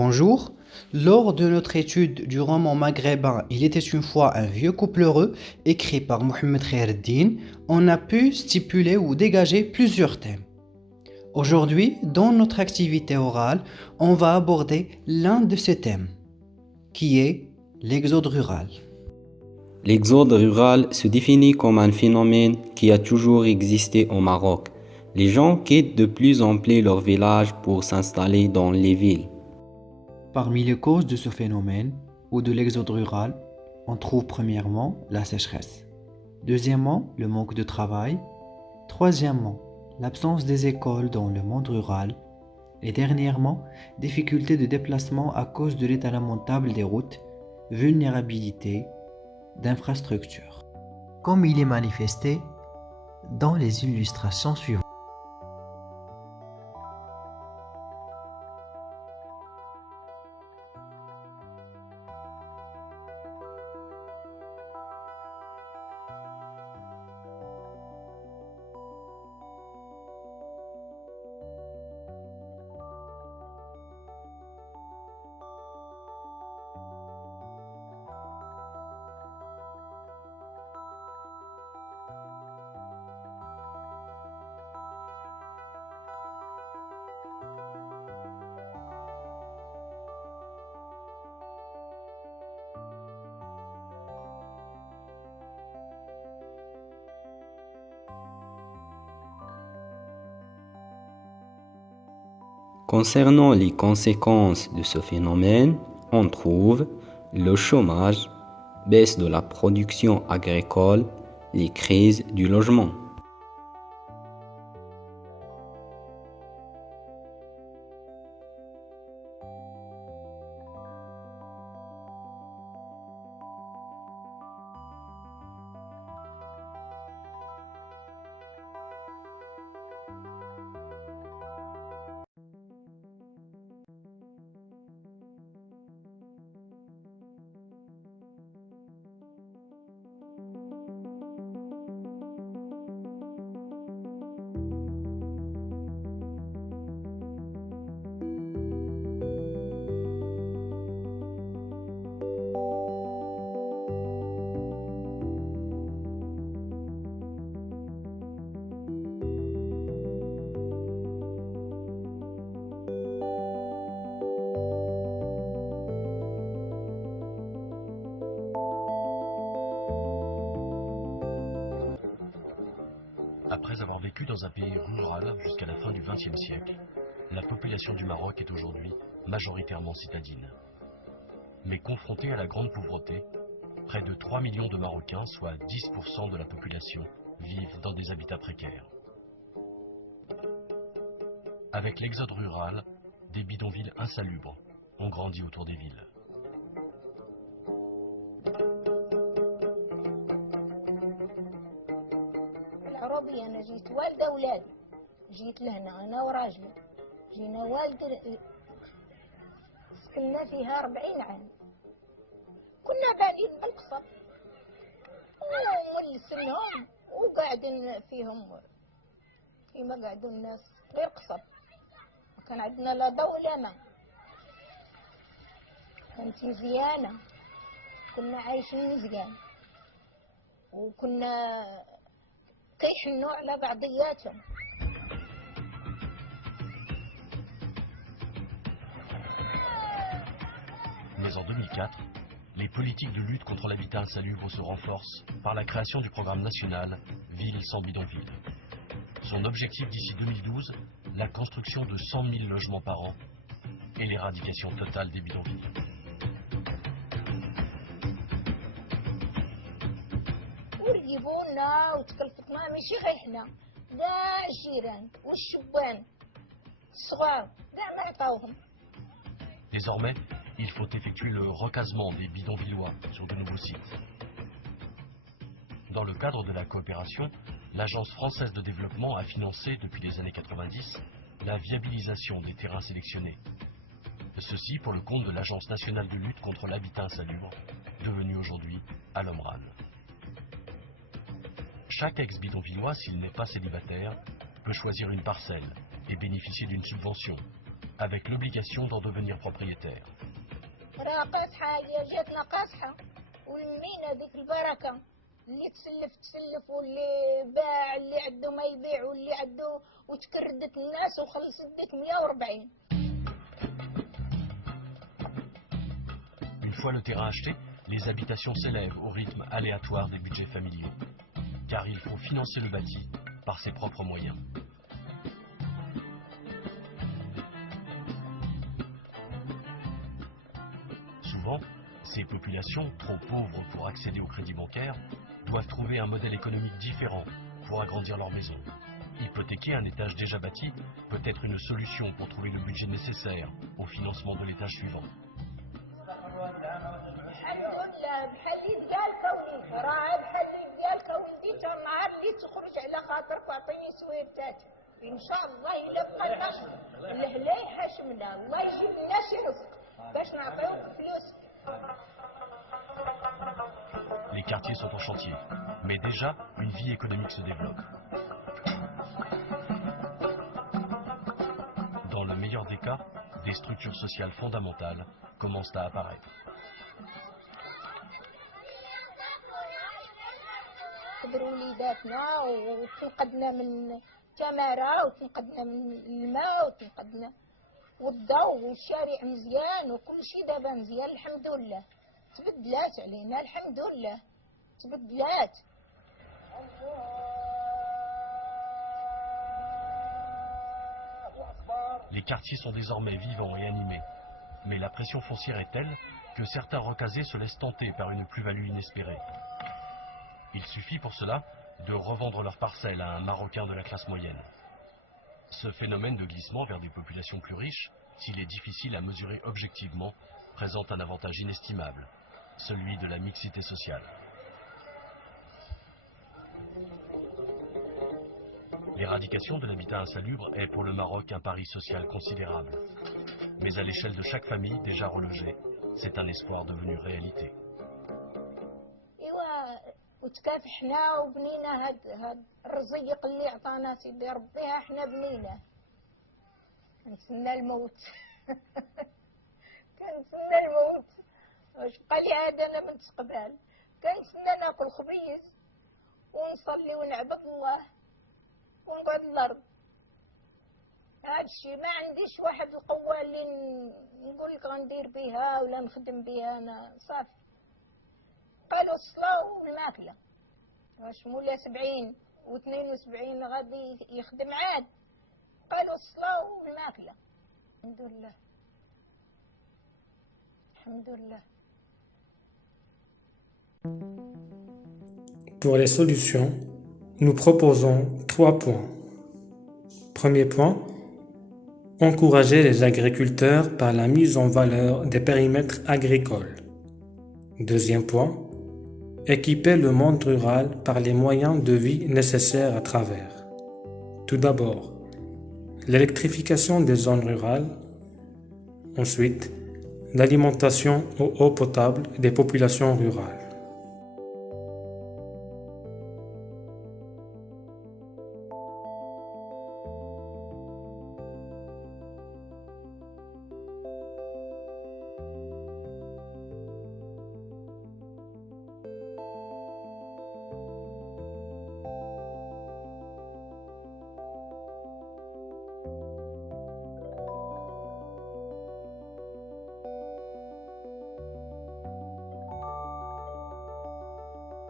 Bonjour. Lors de notre étude du roman maghrébin Il était une fois un vieux couple heureux, écrit par Mohamed Khaireddine, on a pu stipuler ou dégager plusieurs thèmes. Aujourd'hui, dans notre activité orale, on va aborder l'un de ces thèmes, qui est l'exode rural. L'exode rural se définit comme un phénomène qui a toujours existé au Maroc. Les gens quittent de plus en plus leurs villages pour s'installer dans les villes. Parmi les causes de ce phénomène, ou de l'exode rural, on trouve premièrement la sécheresse. Deuxièmement, le manque de travail. Troisièmement, l'absence des écoles dans le monde rural. Et dernièrement, difficultés de déplacement à cause de l'état lamentable des routes, vulnérabilité d'infrastructures. Comme il est manifesté dans les illustrations suivantes. Concernant les conséquences de ce phénomène, on trouve le chômage, baisse de la production agricole, les crises du logement. Après avoir vécu dans un pays rural jusqu'à la fin du XXe siècle, la population du Maroc est aujourd'hui majoritairement citadine. Mais confrontée à la grande pauvreté, près de 3 millions de Marocains, soit 10% de la population, vivent dans des habitats précaires. Avec l'exode rural, des bidonvilles insalubres ont grandi autour des villes. العربية أنا جيت والدة أولادي جيت لهنا أنا وراجلي جينا والدة سكننا فيها 40 عام كنا بادين بالقصب ومولسنهم وقاعدين فيهم كيما قاعدوا الناس غير قصب ما كان عندنا لا دولة كانت مزيانة كنا عايشين مزيان وكنا كيحنوا على بعضياتهم. Mais en 2004, les politiques de lutte contre l'habitat insalubre se renforcent par la création du programme national Ville sans bidonville. Son objectif d'ici 2012, la construction de 100 000 logements par an et l'éradication totale des bidonvilles. ورجبونا وتكلفتنا ماشي غير حنا كاع الجيران والشبان الصغار كاع ما عطاوهم. Désormais, il faut effectuer le recasement des bidonvillois sur de nouveaux sites. Dans le cadre de la coopération, l'Agence française de développement a financé depuis les années 90 la viabilisation des terrains sélectionnés. Ceci pour le compte de l'Agence nationale de lutte contre l'habitat insalubre, devenue aujourd'hui Alomran. Chaque ex-bidonvillois, s'il n'est pas célibataire, peut choisir une parcelle et bénéficier d'une subvention. avec l'obligation d'en devenir propriétaire. راه قاصحة هي جاتنا قاصحة والمينا ديك البركة اللي تسلف واللي باع اللي عنده ما يبيع واللي عنده وتكردت الناس وخلصت ديك 140. Une fois le terrain acheté, les habitations s'élèvent au rythme aléatoire des budgets familiaux, car il faut financer le bâti par ses propres moyens. Souvent, ces populations, trop pauvres pour accéder au crédit bancaire, doivent trouver un modèle économique différent pour agrandir leur maison. Hypothéquer un étage déjà bâti peut être une solution pour trouver le budget nécessaire au financement de l'étage suivant. الحمد لله بحال اللي ديال كوني راه بحال اللي ديال كوني تا النهار اللي تخرج على خاطرك واعطيني سويرتات ان شاء الله الا بقى نشر الهلاي حاشمنا الله يجيب لنا شي رزق باش نعطيوك فلوس. Les quartiers sont en chantier, mais déjà une vie économique se développe. Dans le meilleur des cas, des structures sociales fondamentales commencent à apparaître. قدروا وليداتنا وتنقدنا من تمارة وتنقدنا من الماء وتنقدنا والضوء والشارع مزيان وكل شيء دابا مزيان الحمد لله. تبدلات علينا الحمد لله تبدلات. Les quartiers sont désormais vivants et animés, mais la pression foncière est telle que certains recasés se laissent tenter par une plus-value inespérée. Il suffit pour cela de revendre leurs parcelles à un Marocain de la classe moyenne. Ce phénomène de glissement vers des populations plus riches, s'il est difficile à mesurer objectivement, présente un avantage inestimable, celui de la mixité sociale. L'éradication de l'habitat insalubre est pour le Maroc un pari social considérable. Mais à l'échelle de chaque famille déjà relogée, c'est un espoir devenu réalité. وتكافحنا وبنينا هاد الرزيق اللي عطانا سيدي ربي احنا بنيناه. كنتسنى الموت كنتسنى الموت واش بقى لي عاد انا من تقبال. كنتسنى ناكل خبيز ونصلي ونعبد الله ونقعد الارض. هادشي ما عنديش واحد القوه اللي نقول لك غندير بها ولا نخدم بها. انا صافي قالوا الصلاة والماكلة واش مولا 70 و72 غادي يخدم عاد. قالوا الصلاة والماكلة. الحمد لله الحمد لله. Pour les solutions, nous proposons 3 points. Premier point, encourager les agriculteurs par la mise en valeur des périmètres agricoles. Deuxième point, équiper le monde rural par les moyens de vie nécessaires à travers. Tout d'abord, l'électrification des zones rurales. Ensuite, l'alimentation en eau potable des populations rurales.